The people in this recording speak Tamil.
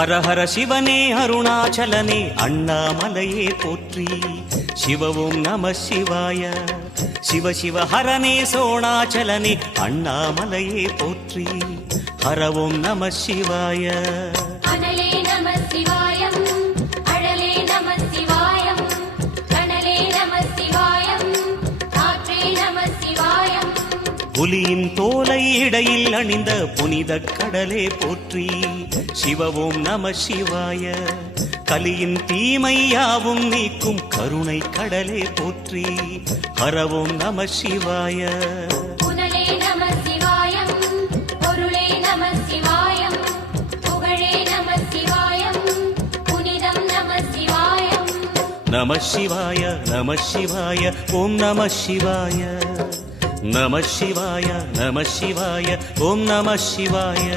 ஹர ஹர சிவனே அருணாச்சலனே அண்ணாமலையே போற்றி. சிவ ஓம் நம சிவாய. சிவ சிவ ஹரனே சோணாச்சலனே அண்ணாமலையே போற்றி. ஹர ஓம் நம சிவாய. அனலே நம சிவாயம், அழலே நம சிவாயம், கனலே நம சிவாயம், காற்றே நம சிவாயம். புலியின் தோலை இடையில் அணிந்த புனித கடலே போற்றி. சிவ ஓம் நம சிவாய. கலியின் தீமையாவும் நீக்கும் கருணை கடலே போற்றி. ஹர ஓம் நம சிவாய. புனலே நம சிவாயம், பொருளே நம சிவாயம், புகழே நம சிவாயம், புனிதம் நம சிவாயம். நம சிவாய நம சிவாய ஓம் நம சிவாய. நம சிவாய நம சிவாய ஓம் நம சிவாய.